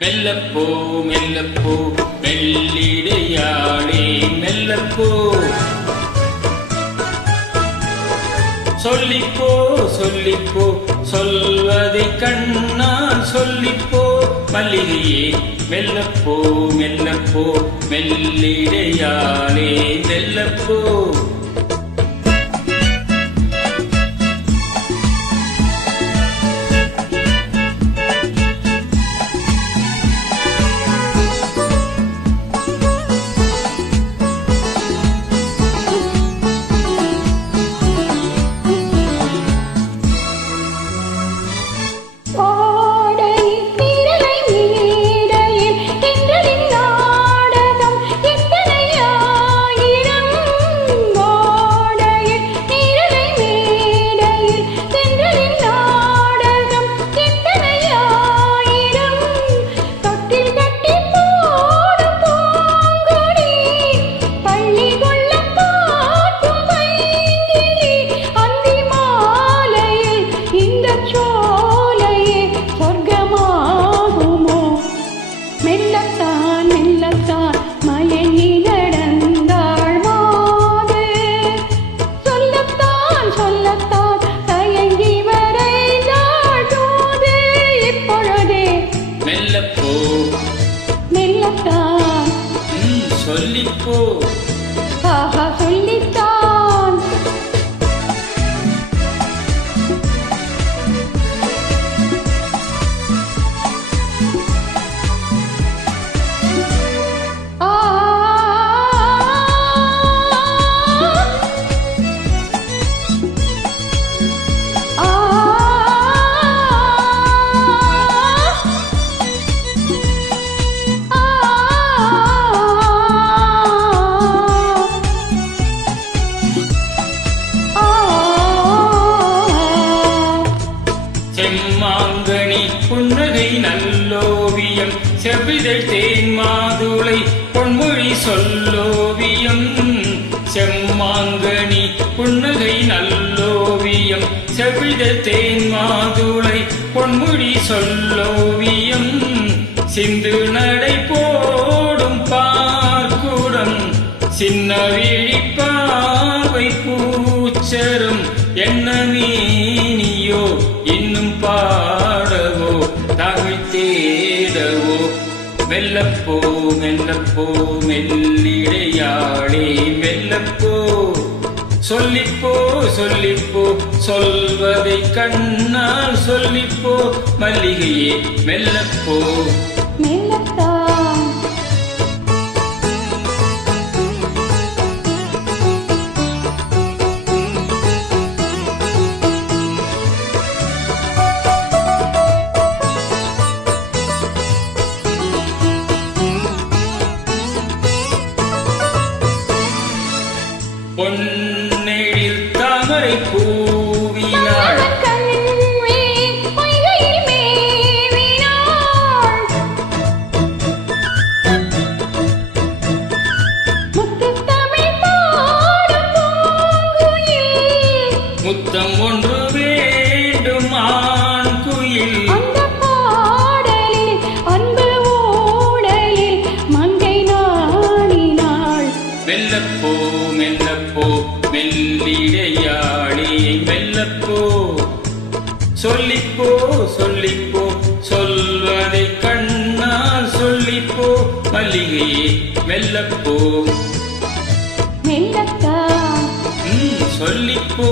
மெல்லப்போ மெல்லப்போ வெள்ளிடையாளே மெல்லப்போ சொல்லிப்போ சொல்லிப்போ சொல்வதை கண்ணால் சொல்லிப்போ மல்லிகையே மெல்லப்போ மெல்லப்போ வெள்ளிடையாளே மெல்லப்போ சொல்லிப்போ ஆஹா சொல்லித்தான் செம்மாங்கனி புன்னகை நல்லோவியம் செவ்விதழ் தேன் மாதுளை பொன்மொழி சொல்லோவியம் செம்மாங்கனி புன்னகை நல்லோவியம் செவ்விதழ் தேன் மாதுளை பொன்மொழி சொல்லோவியம் சிந்து நடை போடும் பார்க்குடம் சின்ன விழிப்பாவை பூச்சரும் என்ன நீனியோ இன்னும் பாடவோ தமிழ் தேடவோ மெல்லப்போ மெல்லப்போ மெல்லிடையாளே மெல்லப்போ சொல்லிப்போ சொல்லிப்போ சொல்வதை கண்ணால் சொல்லிப்போ மல்லிகையே மெல்லப்போ மெல்லத்தான் பொன்னெழில் தாமரை பூவினாள் முத்தம் ஒன்று வேண்டும் ஆண் குயில் மெல்லப்போ மெல்லப்போ மெல்லிடையாளே மெல்லப்போ சொல்லிப்போ சொல்லிப்போ சொல்வதை கண்ணால் சொல்லிப்போ மல்லிகையே மெல்லப்போ மெல்லத்தான் சொல்லிப்போ